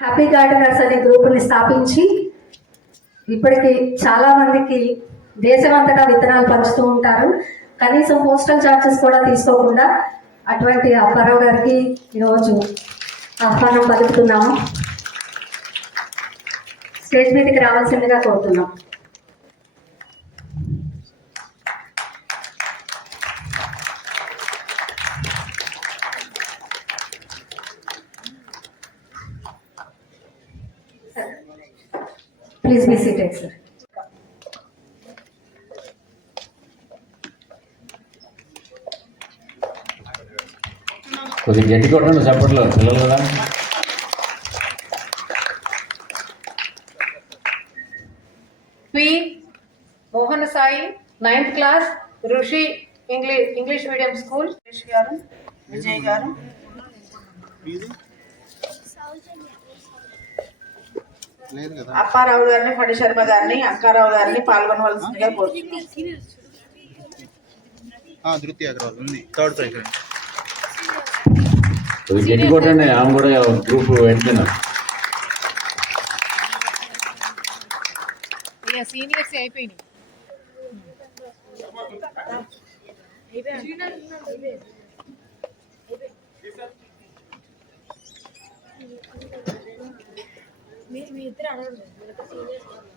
Happy gardeners అనే గ్రూపుని స్థాపించి ఇప్పటికి చాలా మందికి దేశమంతటా విత్తనాలు పంచుతూ ఉంటారు. కనీసం పోస్టల్ ఛార్జెస్ కూడా తీసుకోకుండా అటువంటి అప్పారావు గారికి ఈరోజు ఆహ్వానం పలుకుతున్నాము. స్టేజ్ మీదకి రావాల్సిందిగా కోరుతున్నాం. ప్లీజ్ బీ సీటెడ్ సార్ కొద్దిగా గట్టి కొట్టండి చప్పట్లో. పిల్లలు కదా? P Mohan Sai ninth class Rishi English English medium school గారు విజయ్ గారు. అప్పారావు గారిని ఫణి శర్మ గారిని అక్కారావు గారిని పాల్గొనవలసిందిగా కోరుతున్నాం ఆ, ధృతి అగర్వాల్ ఉంది థర్డ్ ప్రైజ్ అండి కొద్దిగా గట్టి కొట్టండి ఆమె కూడా గ్రూప్ వెంటనే ఇక సీనియర్స్ అయిపోయినాయి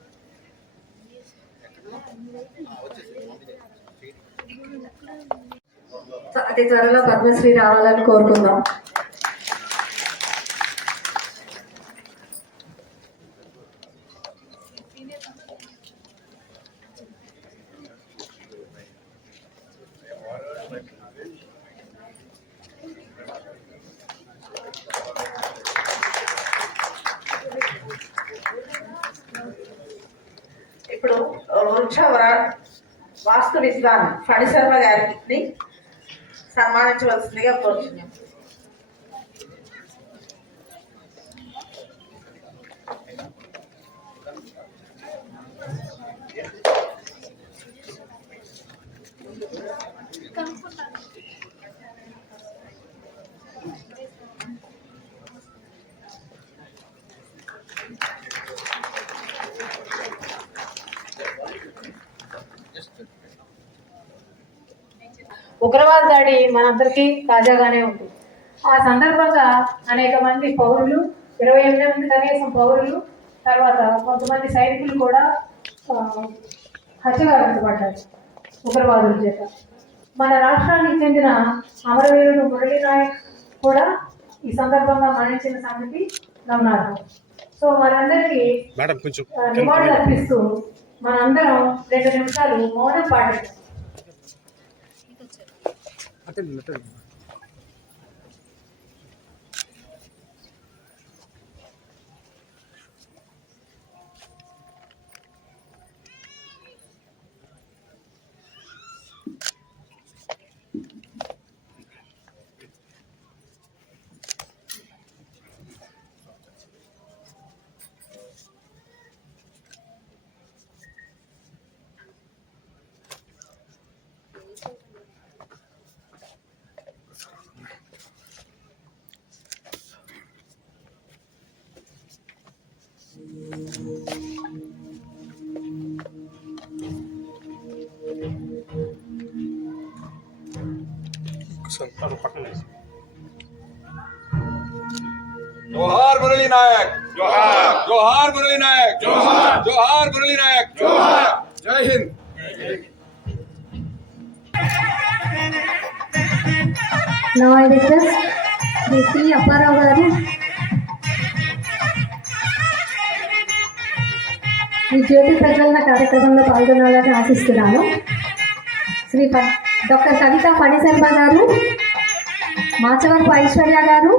అతి త్వరలో పద్మశ్రీ రావాలని కోరుకుందాం. వాస్తు విద్వాన్ ఫణిశర్మ గారిని సన్మానించవలసిందిగా కోరుతున్నాం. ఉగ్రవాద దాడి మనందరికీ తాజాగానే ఉంది. ఆ సందర్భంగా అనేక మంది పౌరులు ఇరవై ఎనిమిది మంది కనీసం పౌరులు తర్వాత కొంతమంది సైనికులు కూడా ఆ, హత్యగావించబడ్డారు ఉగ్రవాదుల చేత. మన రాష్ట్రానికి చెందిన అమరవీరుడు మురళీ నాయక్ కూడా ఈ సందర్భంగా మరణించిన సంగతి గమనార్హం సో మనందరికీ నివాళులు అర్పిస్తూ మనందరం రెండు నిమిషాలు మౌనం పాటిస్తాం ಅಟೆಂಡ್ ಅಟೆಂಡ್ చూస్తాను అటు పక్కన జోహార్ మురళీ నాయక్ जोहार జోహార్ नायक నాయక్ జోహార్ జోహార్ మురళీ నాయక్ జోహార్ జై Now I request the Apparao garu ఈ జ్యోతి ప్రజ్వలన కార్యక్రమంలో పాల్గొనాలని ఆశిస్తున్నాను శ్రీ డాక్టర్ కవిత ఫణిశర్మ గారు మాచవరపు ఐశ్వర్య గారు.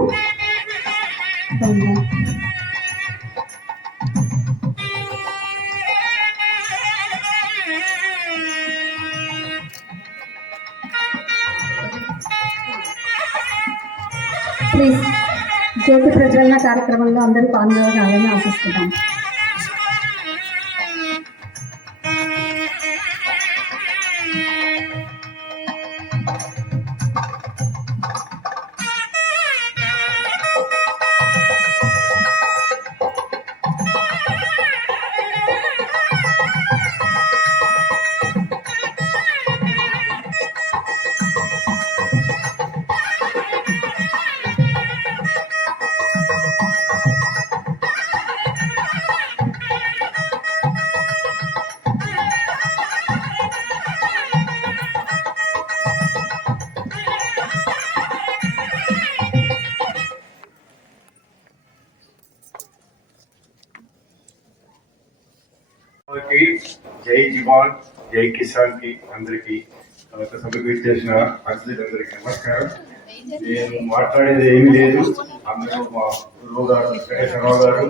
ప్లీజ్ జ్యోతి ప్రజ్వలన కార్యక్రమంలో అందరూ పాల్గొనాలని ఆశిస్తున్నాం. జై జవాన్ జై కిసాన్కి అందరికి తర్వాత సభకు ఇచ్చేసిన అతిథులందరికీ నమస్కారం. నేను మాట్లాడేది ఏమి లేదు. అందరూ మా గురువు గారు వెంకటేశ్వరరావు గారు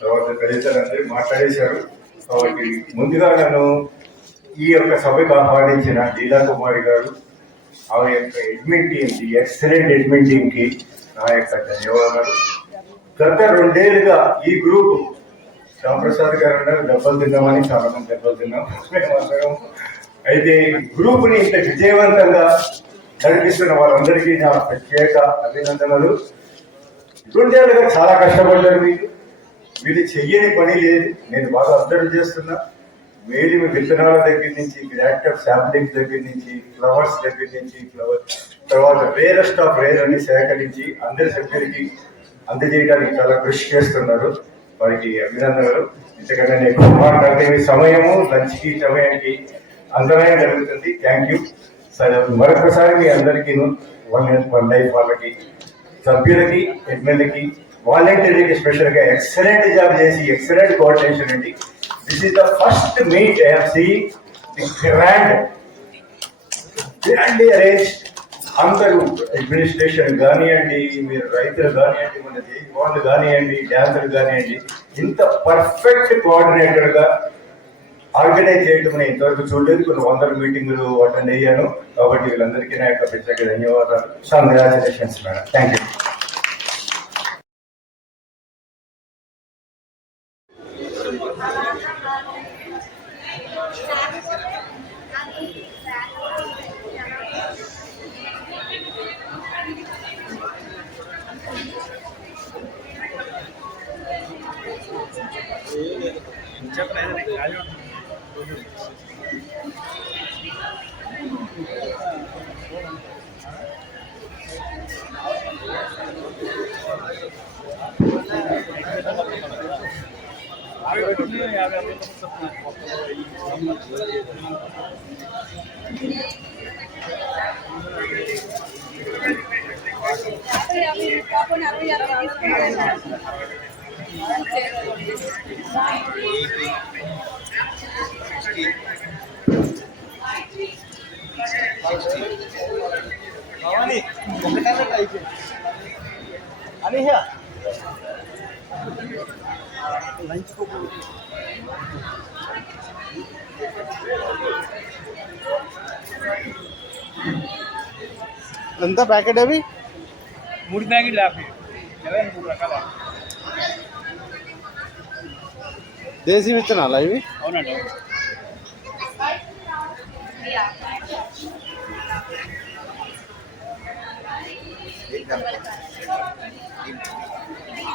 తర్వాత తల్లిదండ్రులందరూ మాట్లాడేశారు. కాబట్టి ముందుగా నన్ను ఈ యొక్క సభకు ఆహ్వానించిన లీలా కుమారి గారు ఆమె యొక్క అడ్మిన్ టీమ్కి ఎక్సలెంట్ అడ్మిన్ టీమ్కి నా యొక్క ధన్యవాదాలు. గత రెండేళ్ళుగా ఈ గ్రూప్ రామప్రసాద్ గారు అన్నారు దెబ్బలు తిన్నామని చాలా మంది దెబ్బలు తిన్నాం. అయితే గ్రూప్ని ఇంత విజయవంతంగా నడిపిస్తున్న వాళ్ళందరికీ నా ప్రత్యేక అభినందనలు. ఇటువంటి చాలా కష్టపడ్డారు మీరు వీళ్ళు చెయ్యని పని లేదు. నేను బాగా అబ్జర్వ్ చేస్తున్నా. వేడి విత్తనాల దగ్గర నుంచి గ్రాక్టర్ శాంప్లింగ్ దగ్గర నుంచి ఫ్లవర్స్ దగ్గర నుంచి ఫ్లవర్ తర్వాత రేరెస్ట్ ఆఫ్ రేర్ అని సేకరించి అందరి సభ్యులకి అందజేయడానికి చాలా కృషి చేస్తున్నారు. వారికి అభినందనలు. ఇంతకన్నా నేను ఎక్కువ మాట్లాడితే మీ సమయము లంచ్కి సమయానికి అందమైన జరుగుతుంది. థ్యాంక్ యూ సరే మరొకసారి మీ అందరికీ వన్ వన్ లైఫ్ వాళ్ళకి సభ్యులకి ఎమ్మెల్యేకి వాలంటీర్లకి స్పెషల్గా ఎక్సలెంట్ జాబ్ చేసి ఎక్సలెంట్ కోఆర్డినేషన్ అండి this is the first meet I have see the grand grandly arrange అందరూ అడ్మినిస్ట్రేషన్ కానివ్వండి మీరు రైతులు కానివ్వండి మన వాళ్ళు కానివ్వండి డ్యాన్సర్లు కానివ్వండి ఇంత పర్ఫెక్ట్ కోఆర్డినేటర్గా ఆర్గనైజ్ చేయడం నేను ఇంతవరకు చూడలేదు. కొన్ని వందల మీటింగులు అటెండ్ అయ్యాను. కాబట్టి వీళ్ళందరికీ నా యొక్క ప్రత్యేక ధన్యవాదాలు. కంగ్రాచులేషన్స్ మేడం థ్యాంక్ యూ আমি কখন आणि ह्या లంచ్ ఎంత ప్యాకెట్ అవి? మూడు ప్యాకెట్ యాభై. మూడు రకాల. దేశీ విత్తనాలు ఇవి? అవునండి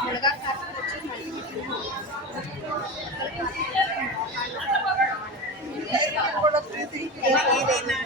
మునగాకు ये देना